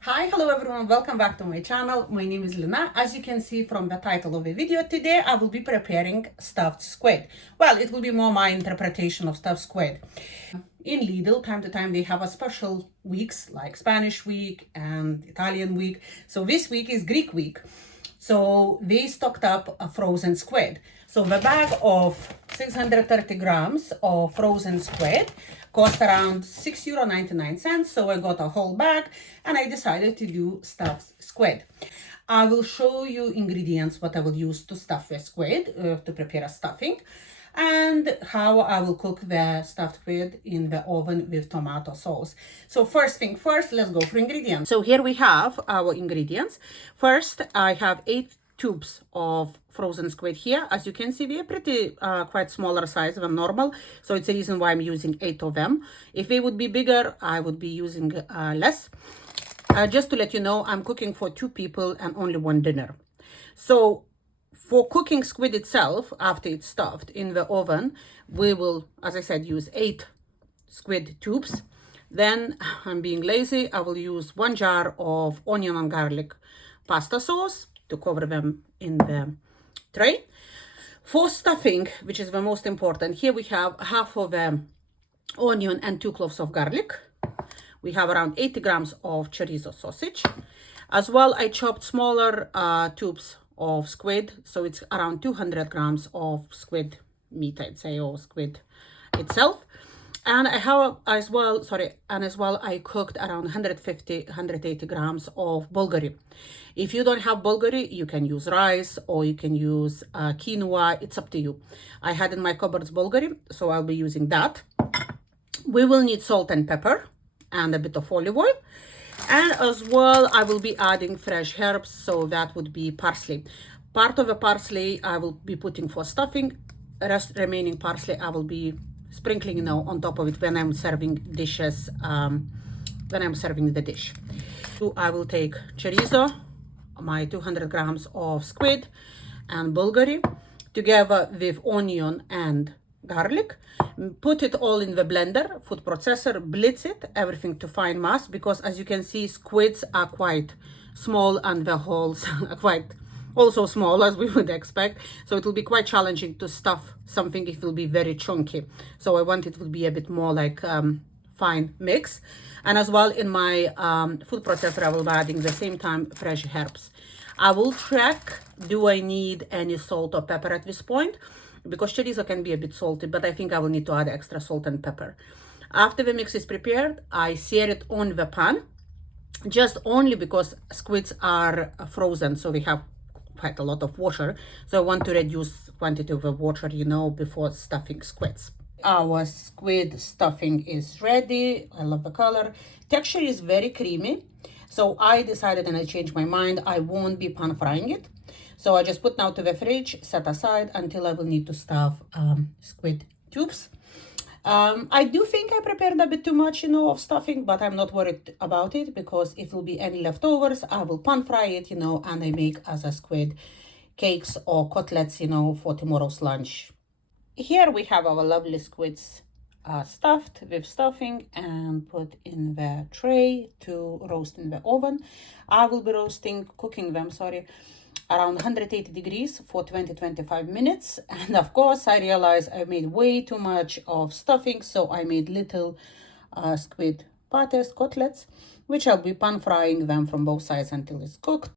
Hi, hello everyone, welcome back to my channel. My name is Lina. As you can see from the title of the video, today I will be preparing stuffed squid. Well, it will be more my interpretation of stuffed squid. In Lidl, time to time, they have a special weeks like Spanish week and Italian week. So this week is Greek week. So they stocked up a frozen squid. So the bag of 630 grams of frozen squid cost around €6.99. So I got a whole bag and I decided to do stuffed squid. I will show you ingredients what I will use to stuff the squid, to prepare a stuffing, and how I will cook the stuffed squid in the oven with tomato sauce. So first thing first, let's go for ingredients. So here we have our ingredients. First, I have 8 tubes of frozen squid here. As you can see, they are pretty quite smaller size than normal, so it's a reason why I'm using 8 of them. If they would be bigger, I would be using less. Just to let you know, I'm cooking for 2 people and only 1 dinner. So for cooking squid itself, after it's stuffed in the oven, we will, as I said, use 8 squid tubes. Then, I'm being lazy, I will use 1 jar of onion and garlic pasta sauce to cover them in the tray. For stuffing, which is the most important, here we have half of the onion and 2 cloves of garlic. We have around 80 grams of chorizo sausage. As well, I chopped smaller tubes of squid, so it's around 200 grams of squid meat, I'd say, or squid itself. And I have as well, I cooked around 150-180 grams of bulgari. If you don't have bulgari, you can use rice or you can use quinoa. It's up to you. I had in my cupboards bulgari, so I'll be using that. We will need salt and pepper and a bit of olive oil. And as well, I will be adding fresh herbs, so that would be parsley. Part of the parsley I will be putting for stuffing. Remaining parsley I will be sprinkling on top of it when I'm serving dishes, when I'm serving the dish. So I will take chorizo, my 200 grams of squid, and bulgari, together with onion and garlic. Put it all in the blender, food processor, blitz it, everything to fine mass, because as you can see, squids are quite small and the holes are quite also small, as we would expect. So it will be quite challenging to stuff something if it will be very chunky. So I want it to be a bit more like fine mix. And as well, in my food processor, I will be adding the same time fresh herbs. I will check, do I need any salt or pepper at this point? Because chorizo can be a bit salty, but I think I will need to add extra salt and pepper. After the mix is prepared, I sear it on the pan, just only because squids are frozen, so they have quite a lot of water. So I want to reduce quantity of the water, before stuffing squids. Our squid stuffing is ready. I love the color. Texture is very creamy. So I decided, and I changed my mind, I won't be pan frying it. So I just put now to the fridge, set aside until I will need to stuff squid tubes. I do think I prepared a bit too much, of stuffing, but I'm not worried about it, because if will be any leftovers, I will pan fry it, and I make as a squid cakes or cutlets, for tomorrow's lunch. Here we have our lovely squids stuffed with stuffing and put in the tray to roast in the oven. I will be cooking them, around 180 degrees for 20-25 minutes. And of course, I realized I made way too much of stuffing, so I made little squid patties, cutlets, which I'll be pan frying them from both sides until it's cooked.